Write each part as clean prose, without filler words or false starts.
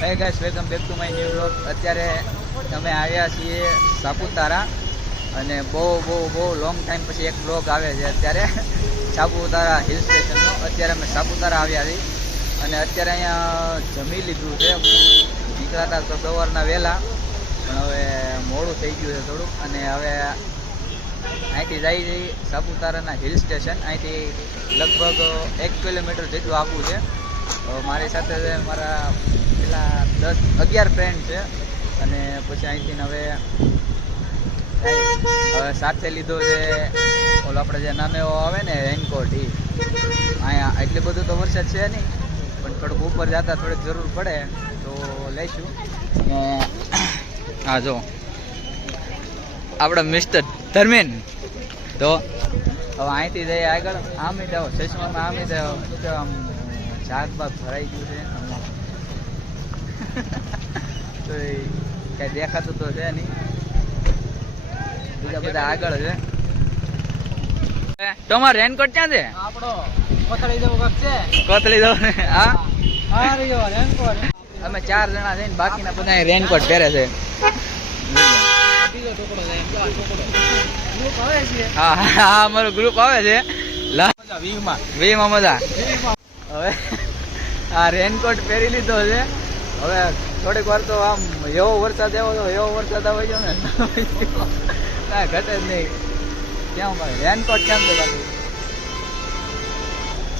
હે guys, welcome back to my new vlog. અત્યારે અમે આવ્યા છીએ સાપુતારા અને બહુ લોંગ ટાઈમ પછી એક વ્લોગ આવે છે. અત્યારે સાપુતારા હિલ સ્ટેશનનો. અત્યારે અમે સાપુતારા આવ્યા છીએ અને અત્યારે અહીંયા જમી લીધું છે. નીકળ્યા તો સવારના વહેલા, પણ હવે મોડું થઈ ગયું છે થોડુંક. અને હવે અહીંથી જઈ જઈ સાપુતારાના હિલ સ્ટેશન. અહીંથી લગભગ 1 કિલોમીટર જેટલું આગું છે. મારી સાથે મારા પેલા 10-11 ફ્રેન્ડ છે. અને પછી અહીંથી હવે સાથે લીધો છે ઓલો આપણે જે નાનો એવો આવે ને રેનકોટ. એ અહીંયા એટલું બધું તો વરસાદ છે નહીં, પણ થોડુંક ઉપર જતા થોડીક જરૂર પડે તો લઈશું. હા, જો આપણા મિસ્ટર ધર્મેન. તો હવે અહીંથી જઈએ આગળ. આમ જાઓ ચશ્મામાં, આમ જાઓ શું કહેવાય, આમ શાકભાગ ભરાઈ ગયું છે. તો એ કાંઈ દેખાતું તો છે નહીં. બીજા બધા આગળ છે. તમારો રેનકોટ ક્યાં છે? આપણો કોથળી જેવો કપ છે. કોથળી દો ને. હા, આ રહ્યો રેનકોટ. અમે 4 જણા છે ને બાકીના બધા રેનકોટ પહેરે છે. બીજો ટુકડો છે, આ ટુકડો ગ્રુપ આવે છે. હા હા, અમારું ગ્રુપ આવે છે. વીમાં મજા. હવે આ રેનકોટ પહેરી લીધો છે. હવે થોડીક વાર તો આમ એવો વરસાદ આવે છે ને કાંઈ ઘટે જ નહીં. ક્યાં ભાઈ રેનકોટ કેમ તો લાગે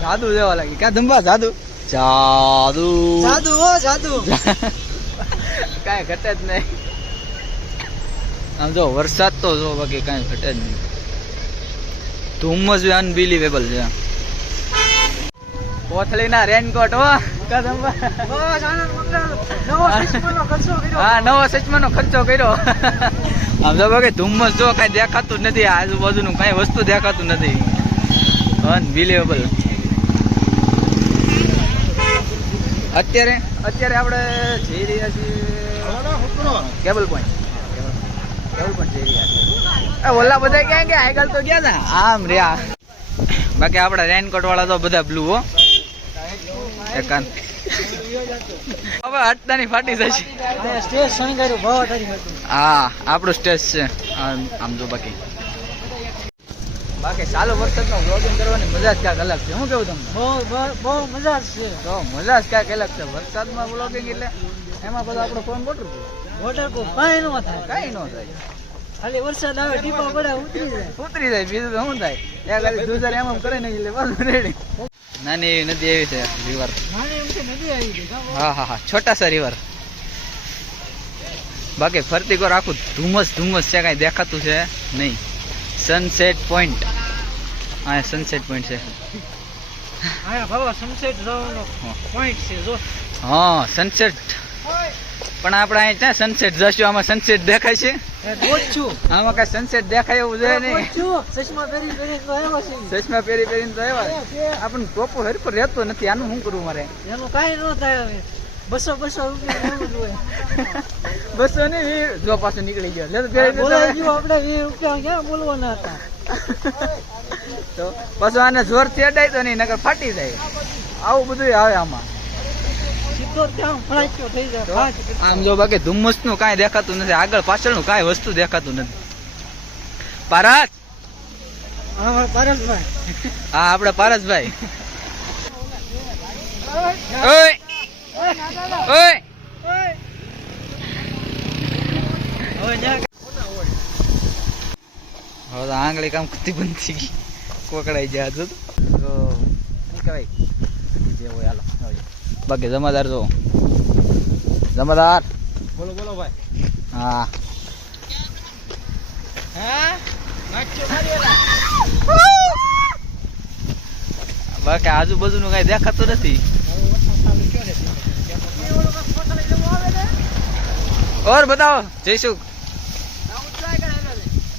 જાદુ જેવા લાગે. ક્યાં ધંબા જાદુ જાદુ જાદુ હો જાદુ. કાંઈ ઘટે જ નહીં. આમ જો વરસાદ તો જો, બાકી કાંઈ ઘટે જ નહીં. ધુમ્મસ બી અનબિલીવેબલ છે. કોથળીના રેનકોટ હો કદંબા. બસ આનંદ મંગળ. નવો સિસ્ટમનો ખર્ચો કર્યો. હા, નવો સચમાનો ખર્ચો કર્યો. આમ જો બાકી ધુમ્મસ જો કાંઈ દેખાતું જ નથી. આજુબાજુનું કાંઈ વસ્તુ દેખાતું નથી. અનબિલીવેબલ. અત્યારે આપણે જઈ રહ્યા છીએ કેબલ પોઈન્ટ જઈ રહ્યા છીએ. ઓલા બધા ક્યાં ગયા? આગળ તો ગયા હતા આમ રહ્યા. બાકી આપડા રેનકોટ વાળા તો બધા બ્લુ હો. એકાંત હવે હટતાની ફાટી જશે. સ્ટેજ શણગાર્યું ભાવ તારી હતું. હા, આપણું સ્ટેજ છે આમ જો. બાકી ચાલુ વરસાદમાં વ્લોગિંગ કરવાની મજા જ ક્યાંક અલગ છે. શું કેવું તમને? બહુ મજા છે. તો મજા જ ક્યાંક અલગ છે. વરસાદમાં વ્લોગિંગ એટલે એમાં બધો આપણો ફોન વોટર કાંઈ ન થાય. કાંઈ ન થાય. ખાલી વરસાદ આવે ટીપા પડે ઉતરી જાય. બીજું તો શું થાય? ત્યાં ખાલી દૂધર એમ કરે ને એટલે બધું રેડી. નાની એવી નદી એવી છે, રિવર. નદી આવી ગઈ. હા, છોટા સા રિવર. બાકી ફરતી કોર આખું ધુમ્મસ છે. કાંઈ દેખાતું છે નહીં. Sunset point. હા, સનસેટ પોઈન્ટ છે. હા બાબા, સનસેટ જવાનો પોઈન્ટ છે જો. હા, સનસેટ. પણ આપણે અહીં ક્યાં સનસેટ જશું? આમાં સનસેટ દેખાય છે? આમાં કઈ સનસેટ દેખાય એવું છે નહીં. ચશ્મા પહેરીને તો આવ્યા. આપણને ટોપો હરખો રહેતો નથી. આનું શું કરવું મારે? એનું કાંઈ ન થાય. હવે 200 રૂપિયા 200 નહીં, જો પાછું નીકળી ગયો. આપણે 20 રૂપિયા ક્યાં બોલવાના હતા. તો પાછું આને જોરથી અડાય તો નહીં, નકર ફાટી જાય. આવું બધું આવે આમાં. આમ જો બાકી ધુમ્મસ નું કાંઈ દેખાતું નથી. આગળ પાછળ નું કાંઈ વસ્તુ દેખાતું નથી. પારસ. પારસભાઈ. હા, આપડે પારસભાઈ. ઓય ઓય હવે તો આંગળી કામ કરતી બંધ થઈ ગઈ. કોકડાઈ જાય તો શું કહેવાય જે હોય હાલો. બાકી જમાદાર જો. જમાદાર બોલો ભાઈ. હા, બાકી આજુબાજુ નું કઈ દેખાતું નથી. और बताओ जयसुख,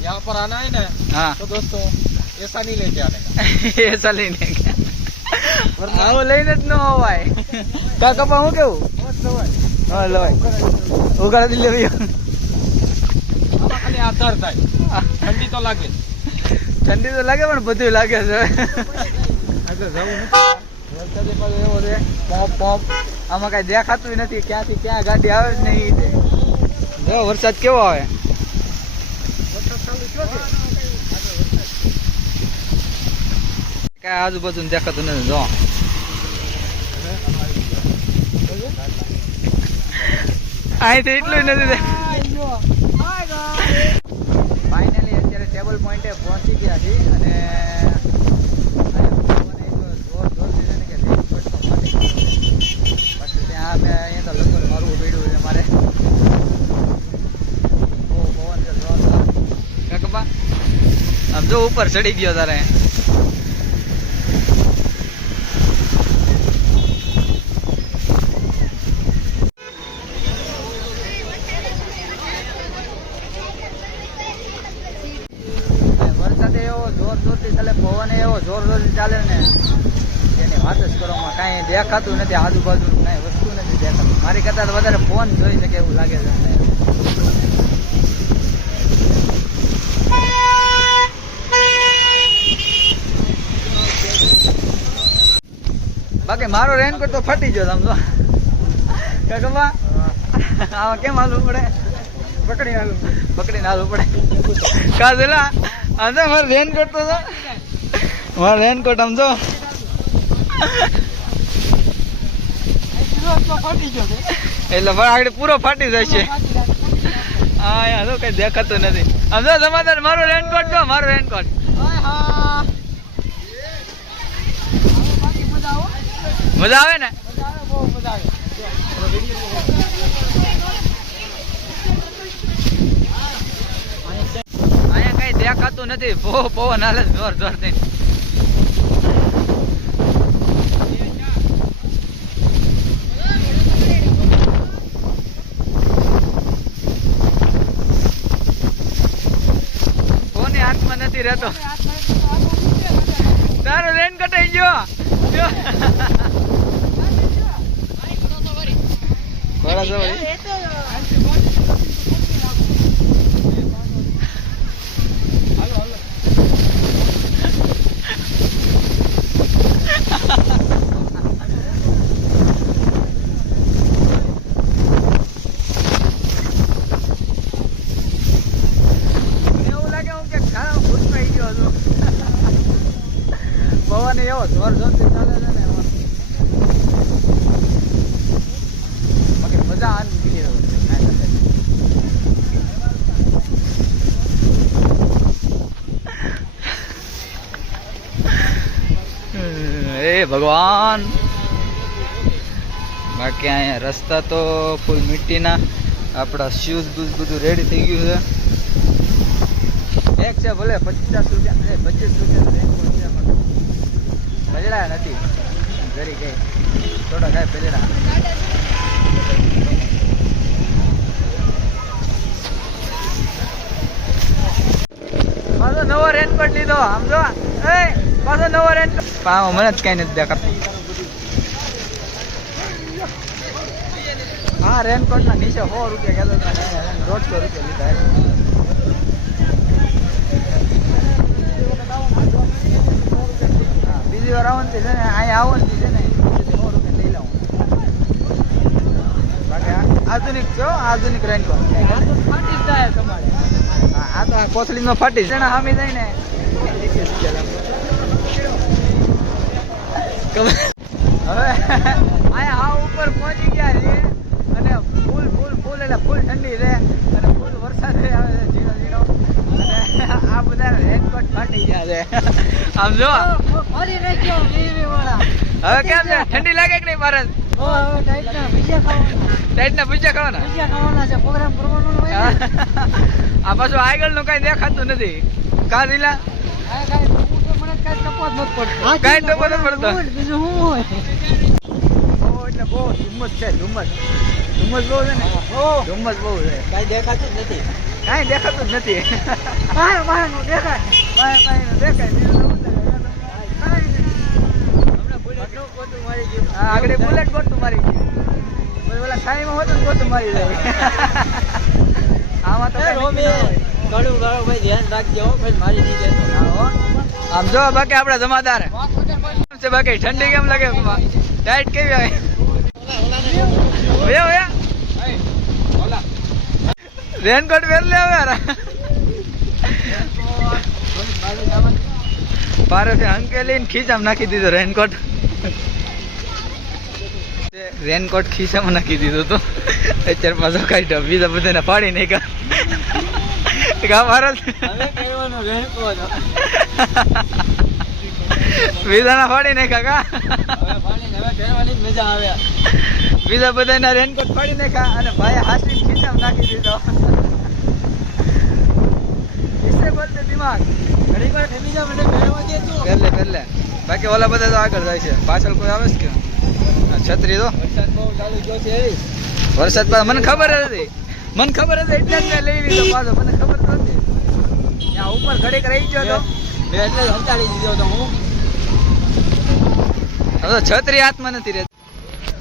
यहाँ पर आना है ना? हाँ तो दोस्तों ऐसा नहीं लेके आने का. ऐसा लेने का આવો લઈને જ ન અવાય. કા કપા હું કેવું? હા લવાય. ઉગાડી લેવી. ખાલી આધાર થાય. ઠંડી તો લાગે પણ બધું લાગે છે. આગળ જવું નથી. વરસાદી પાછો એવો છે પોપ આમાં કઈ દેખાતું નથી ક્યાંથી ક્યાં ગાડી આવે જ નહીં. જો વરસાદ કેવો આવે. કઈ આજુબાજુ દેખાતું નથી. જો અહીંથી એટલું નથી. ફાઇનલી અત્યારે ટેબલ પોઈન્ટે પહોંચી ગયા છીએ અને ત્યાં અમે અહીંયા તો લગભગ મારવું પડ્યું છે મારે. બહુ પવન છે જોરદાર. કાકબા આમ જો ઉપર ચડી ગયો તારે. વરસાદ એવો જોર જોરથી ચાલે, પવન એવો જોર જોરથી ચાલે ને એની વાત જ કરવામાં કાંઈ દેખાતું નથી. આજુબાજુ કાંઈ વસ્તુ નથી દેખાતું. મારી કરતાં તો વધારે ફોન જોઈ શકે એવું લાગે છે. બાકી મારો રેનકોટ તો ફાટી ગયો. સમજો કાકબા આમાં કેમ હાલવું પડે? પકડીને હાલવું પડે. કાજલા આમ તો મારો રેનકોટ તો મારો રેનકોટ આમ જો એટલે આગળ પૂરો ફાટી જાય છે. હા યાર તો કઈ દેખાતું નથી. આમ જો સમાધાન મારો રેનકોટ જો મારો રેનકોટ. મજા આવે ને? અહીંયા કઈ દેખાતું નથી. બહુ પવન હાલે જોર જોરથી. કોની હાથમાં નથી રહેતો. તારો રેન કટાઈ ગયો. પવન એવો જોર જોરથી ચાલે છે ને બાકી મજા આવી ગઈ. એ ભગવાન. બાકી અહીંયા રસ્તા તો ફૂલ મિટ્ટીના. આપણા શૂઝ બૂઝ બધું રેડી થઈ ગયું છે. એક છે ભલે 50 રૂપિયા 25 રૂપિયા પલડા નથી. ઘરી ગઈ થોડા કાંઈ પલડા. પાછો નવો રેનકોટ લીધો. આમ જો પાછો નવો રેનકોટ. મને જ કઈ નથી દેખાતું. હા રેનકોટ ના નીચે 100 રૂપિયા કહેતો. 150 રૂપિયા લીધા. બીજી વાર આવવાનું છે ને અહીંયા આવવાનું છે ને 100 રૂપિયા લઈ લઉં. બાકી આધુનિક છો આધુનિક રેનકોટ ફાટી જ જાય તમારે. હા આ તો કોથળી નો ફાટી છે ને સામે જાય ને. હવે અહીંયા ઉપર પહોંચી ગયા છે અને ફૂલ એટલે ફૂલ ઠંડી છે અને ફૂલ વરસાદ આવે છે ઝીણો ઝીણો. અને આ બધા રેનકોટ ફાટી ગયા છે. આમ જો હવે કેમ છે? ઠંડી લાગે કે નહીં ભારત? ટાઈટ ના ભૂજ્યા ખાવાના છે. પ્રોગ્રામ કરવાનો હોય. આ પાછું આગળ નું કઈ દેખાતું નથી. કા દિલા કઈ તો પડતો. બીજું શું હોય? એટલે બહુ ધુમ્મસ છે. ધુમ્મસ બહુ છે ને. ધુમ્મસ બહુ છે. કઈ દેખાતું જ નથી. કઈ દેખાતું જ નથી. આગળ બુલેટ ગોતું મારી ગયું. ઓલા સાઈમાં હોતું ને ગોતું મારી જાય. આમાં તો ધ્યાન રાખજો મારી નહીં દેતો. આમ જો બાકી આપડા જમાદાર છે. બાકી ઠંડી કેમ લાગે? ટાઈટ કેવી આવે? રેનકોટ પહેર લે હવે યાર. પારસે અંકેલીને ખીચામાં નાખી દીધો રેનકોટ. રેનકોટ ખીચામાં નાખી દીધું તો અત્યારે પાછો કાઢ્યો. બીજા બધાને ફાડી નાખ્યા. કા ભારત બીજાના ફાડી નાખ્યા કા. બીજા બધાના રેનકોટ ફાડી નાખ્યા અને ભાઈ હાસી ખીચામાં નાખી દીધો. इससे बोलते दिमाग ઘડી વાર ઠેલી જા મને પહેરવા દે તું. પહેલે બાકી ઓલા બધા તો આગળ જાય છે. પાછળ કોઈ આવે છે કે છત્રી તો વરસાદ બહુ ચાલુ ગયો છે. વરસાદ પર મને ખબર હતી એટલે જ મેં લઈ લીધો પાછો. મને ખબર નહોતી. ત્યાં ઉપર ઘડીક રહી ગયો તો એટલે હંતાડી દીધો તો હું. હવે છત્રી હાથમાં નથી રહેતી.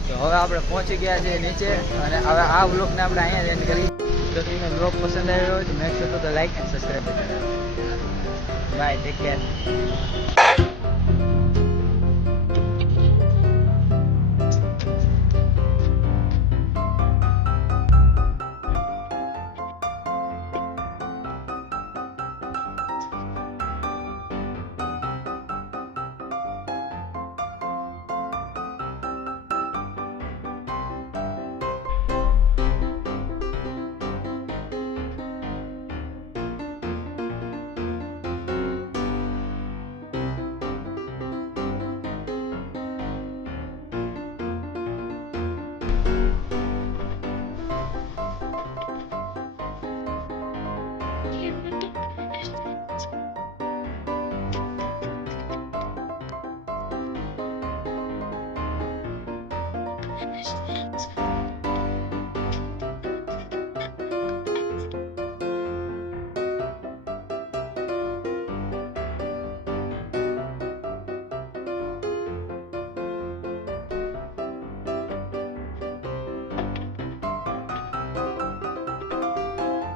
તો હવે આપણે પહોંચી ગયા છીએ નીચે અને હવે આ વ્લોગને આપણે અહીંયા એન્ડ કરી. જો તમને વ્લોગ પસંદ આવ્યો હોય તો make sure to like and subscribe bye take care. Yes.